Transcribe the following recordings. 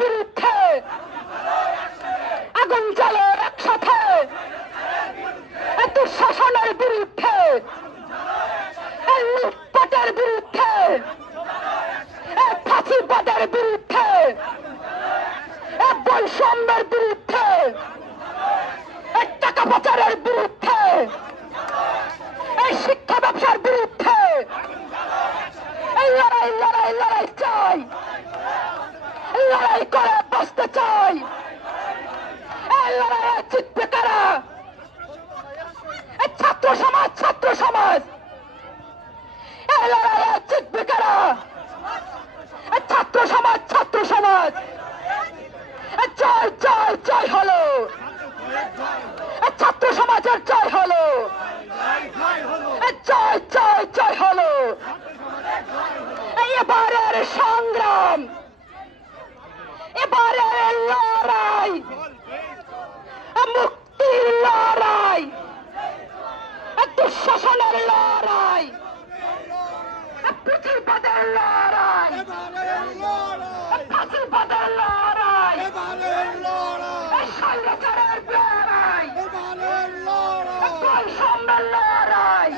বিরুদ্ধে আগুন জ্বালো একসাথে, দুঃশাসনের বিরুদ্ধে, লুটপাটের বিরুদ্ধে, ফাঁসিবাদের বিরুদ্ধে, বৈষম্যের বিরুদ্ধে, টাকা পাচারের বিরুদ্ধে, শিক্ষা ব্যবসার বিরুদ্ধে লড়াই লড়াই লড়াই চাই, লড়াই করে বসতে চাই। লড়াইয়ে জিতবে কারা? ছাত্র সমাজ, ছাত্র সমাজ। লড়াইয়ে জিতবে কারা? ছাত্র সমাজ, ছাত্র সমাজ। জয় জয় জয় হলো, ছাত্র সমাজের জয় হলো, জয় জয় জয় হলো। এবারের সংগ্রাম, এবারের লড়াই, মুক্তির লড়াই, দুঃশাসনের লড়াই, প্রতিবাদের লড়াই, ফাঁসিবাদের লড়াই, স্বৈরাচারের লড়াই, বৈষম্যের লড়াই,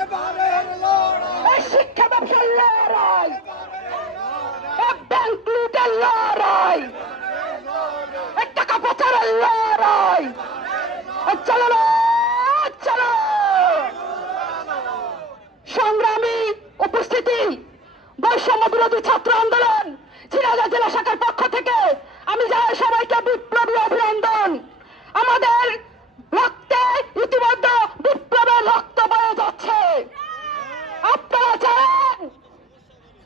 শিক্ষা ব্যবসার লড়াই, ব্যাংক লুটের লড়াই, টাকা পাচারের লড়াই। চলো চলো সংগ্রামী উপস্থিতি, বৈষম্য বিরোধী ছাত্র আন্দোলন ঝিনাইদহ জেলা শাখার পক্ষ থেকে আমি জানাই সবাইকে বিপ্লবী অভিনন্দন। আমাদের রক্তে ইতিমধ্যে বিপ্লবের রক্ত বয়ে যাচ্ছে। আপনারা জানেন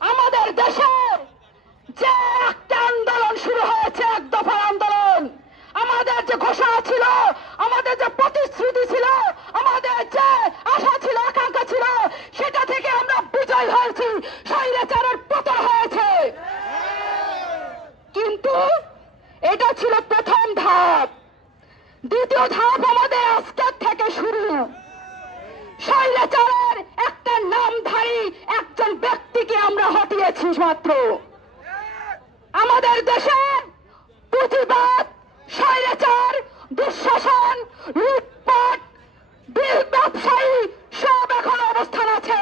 আমাদের দেশে যে একটা আন্দোলন শুরু হয়েছে, এক দফার আন্দোলন, আমাদের যে ঘোষণা ছিল, আমাদের যে প্রতিশ্রুতি ছিল, আমাদের যে আশা ছিল, আকাঙ্ক্ষা ছিল, সেটা থেকে আমরা বিজয় হয়েছি, স্বৈরাচারের পতন হয়েছে। কিন্তু এটা ছিল প্রথম ধাপ। দ্বিতীয় ধাপ আমাদের আজকের থেকে শুরু। স্বৈরাচারের একটা নামধারী একজন ব্যক্তিকে আমরা হটিয়েছি মাত্র। আমাদের দেশের পুঁজিবাদ, স্বৈরাচার, দুঃশাসন, লুটপাট, ব্যবসায়ী সব এখন অবস্থান আছে।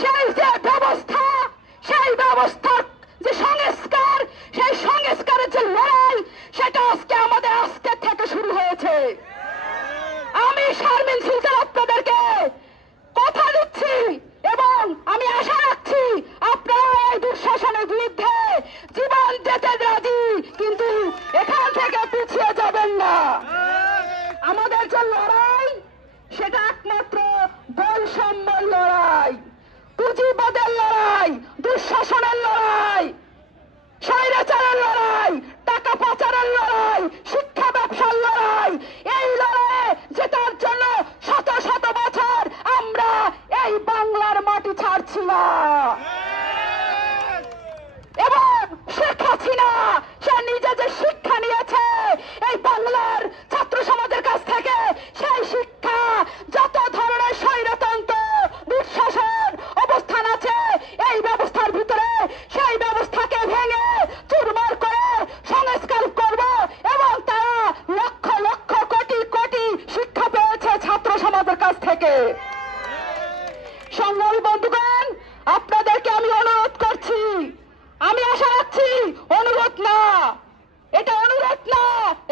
সেই যে ব্যবস্থা, সেই ব্যবস্থার যে সংস্কার, সেই সংস্কারের যে লড়াই, সেটা আজকে আমাদের আজকের থেকে শুরু হয়েছে। আমি শারমিন সুলতান আপনাদেরকে কথা দিচ্ছি এবং আমি আশা রাখছি আপনারা এই দুঃশাসনের বিরুদ্ধে জীবন যেতে রাজি, কিন্তু এখান থেকে পিছিয়ে যাবেন না। আমাদের যে লড়াই, সেটা একমাত্র বৈষম্যের লড়াই, পুঁজিবাদের লড়াই, দুঃশাসনের লড়াই, স্বৈরাচারের লড়াই, টাকা পাচারের লড়াই, শিক্ষা ব্যবসার লড়াই। এই লড়াইয়ে জেতার জন্য শত শত বছর আমরা এই বাংলার মাটি ছাড়ছি না। এবং শেখ হাসিনা সে নিজে যে শিক্ষা নিয়েছে এই বাংলার ছাত্র সমাজের কাছ থেকে, সেই শিক্ষা যত ধরনের স্বৈরতন্ত্র, দুঃশাসন অবস্থান আছে এই ব্যবস্থার ভিতরে, সেই ব্যবস্থাকে ভেঙে চুরমার করে সংস্কার করব। এবং তারা লক্ষ লক্ষ কোটি কোটি শিক্ষা পেয়েছে ছাত্র সমাজের কাছ থেকে। সংগ্রামী বন্ধুগণ, আপনাদেরকে আমি অনুরোধ করছি, আমি আশা রাখছি, অনুরোধ না, এটা অনুরোধ না,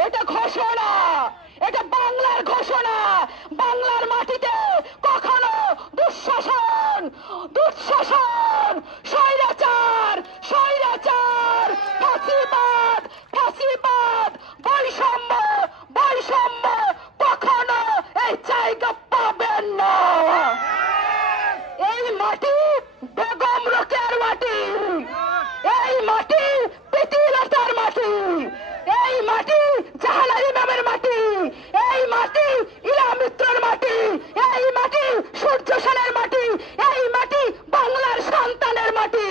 এটা ঘোষণা, এটা বাংলার ঘোষণা। বাংলার মাটিতে কখনো দুঃশাসন, দুঃশাসন, স্বৈরাচার, স্বৈরাচার, ফাঁসিবাদ, ফাঁসিবাদ, বৈষম্য, বৈষম্য কখনো এই জায়গা পাবেন না। এই মাটি বেগম রোকেয়ার মাটি, এই মাটি প্রীতিলতার মাটি, এই মাটি জাহানার ইমামের মাটি, এই মাটি ইলা মিত্রের মাটি, এই মাটি সূর্য সেনের মাটি, এই মাটি বাংলার সন্তানের মাটি।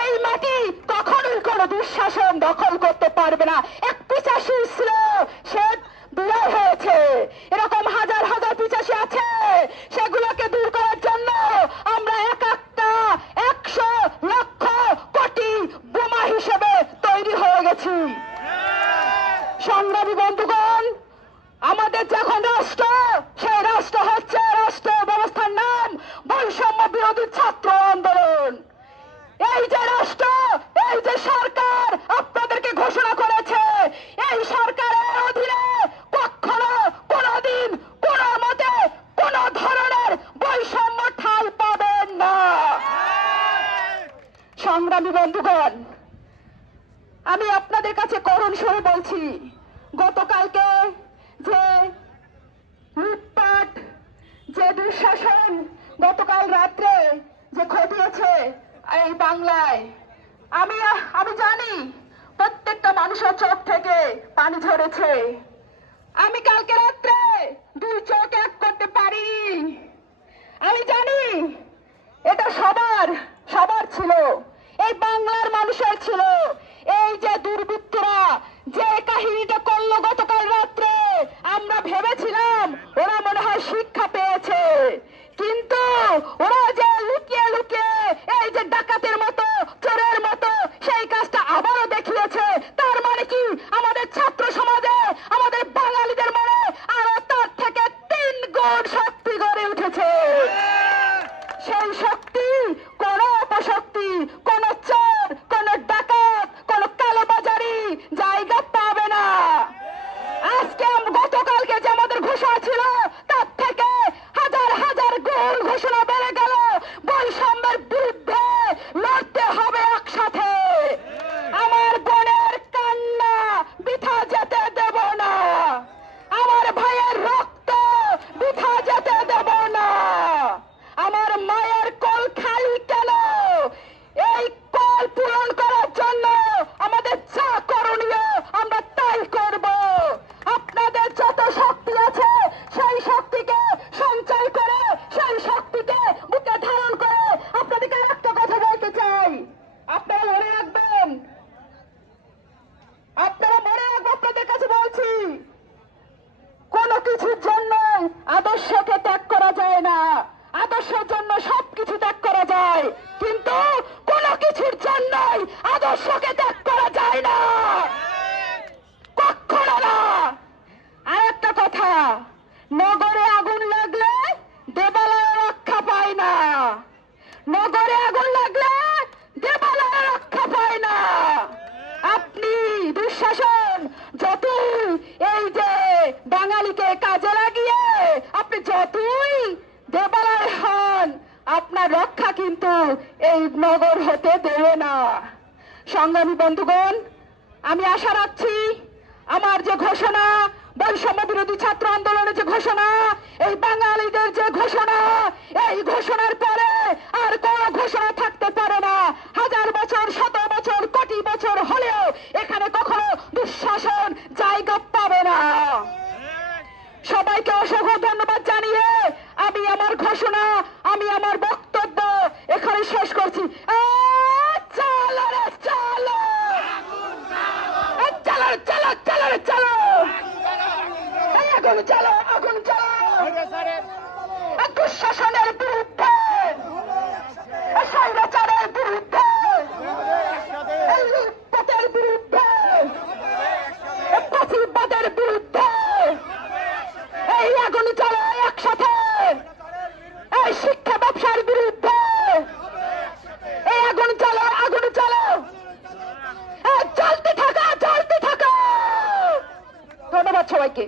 এই মাটি কখনোই কোনো দুঃশাসন দখল করতে পারবে না। এক পিছাসী ছিল, সে বিদায় হয়েছে। এরকম হাজার হাজার পিছাসী আছে, সেগুলোকে দূর করার জন্য আমরা এক একটা 100 লক্ষ কোটি বোমা হিসেবে সংগ্রামী বন্ধুগণ, আমি আপনাদের কাছে করুণ সুরে বলছি, গতকালকে যে লুটপাট, যে দুঃশাসন গতকাল রাত্রে যে ঘটিয়েছে এই বাংলায়, আমি জানি প্রত্যেকটা মানুষের চোখ থেকে পানি ঝরেছে। আমি কালকে রাত্রে দুই চোখ এক করতে পারিনি। আমি জানি এটা সবার ছিল, এই বাংলার মানুষের ছিল। এই যে দুর্বৃত্তরা যে কাহিনীটা করলো গতকাল রাত্রে, আমরা ভেবেছিলাম ওরা মনে হয় শিক্ষা পেয়েছে, কিন্তু ওরা যে লুকিয়ে লুকিয়ে এই যে ডাকাতের মতো, চোরের মতো সেই কাজটা আবারও দেখিয়েছে। তার মানে কি আমাদের ছাত্র সমাজে, আমাদের বাঙালিদের মনে আরো তার থেকে 3 গুণ শক্তি গড়ে উঠেছে। সেই শক্তি কোন অপশক্তি, কোন চোর, কোন ডাকাত, কোন কালোবাজারি জায়গা পাবে না। আজকে গতকালকে যে আমাদের ঘোষণা ছিল তার থেকে হাজার হাজার গুণ ঘোষণা বেড়ে গেল। বৈষম্যের বিরুদ্ধে লড়তে হবে একসাথে। আমার বোনের কান্না বৃথা যেতে দেব না, আমার ভাইয়ের রক্ত বৃথা যেতে দেব না। আমার মায়ের কোল খালি কেন, এই কোল পূরণ করার জন্য আমাদের যা করণীয় আমরা তাই করব। আপনাদের যত শক্তি আছে সেই শক্তিকে সঞ্চয় করে, সেই শক্তিকে বুকে ধারণ করে আপনাদেরকে একটা কথা বলতে চাই। আপনারা মনে রাখবেন, আপনাদের কাছে বলছি, কোনো কিছুর জন্য আদর্শকে ত্যাগ করা যায় না। আদর্শের জন্য সবকিছু ত্যাগ করা যায়, কিন্তু কোনো কিছুর জন্যই আদর্শকে ত্যাগ করা যায় না, কখনো না। আর একটা কথা, নগরে আগুন লাগলে দেবালয় রক্ষা পায় না। নগরে আগুন লাগলে দেবালয় রক্ষা পায় না। আপনি দুঃশাসন যতই এই যে বাঙালিকে কাজে লাগিয়ে আপনি যতই দেবালয় হন, আপনার রক্ষা কিন্তু এই নগর হতে দেবে না। সংগ্রামী বন্ধুগণ, আমি আশা রাখছি আমার যে ঘোষণা, বৈষম্য বিরোধী ছাত্র আন্দোলনের যে ঘোষণা, এই বাঙালিদের যে ঘোষণা, এই ঘোষণার পরে আর কোনো ঘোষণা থাকতে পারে না। হাজার বছর, শত বছর, কোটি বছর হলেও এখানে কখনো দুঃশাসন জায়গা পাবে না। সবাইকে অসংখ্য ধন্যবাদ জানিয়ে আমি আমার ঘোষণা, আমি আমার বক্তব্য এখানে শেষ করছি। চলো রে চলো, চলো চলো চলো রে চলো, আগুন চলো, আগুন চলো, দুঃশাসনের বিরুদ্ধে, স্বৈরাচারের বিরুদ্ধে, লুটপাটের বিরুদ্ধে, ফাঁসিবাদের বিরুদ্ধে এই আগুন চলো একসাথে। এই শিক্ষা ব্যবসার বিরুদ্ধে এই আগুন চলো, আগুন চলো, চলতে থাকা, চলতে থাকা। ধন্যবাদ সবাইকে।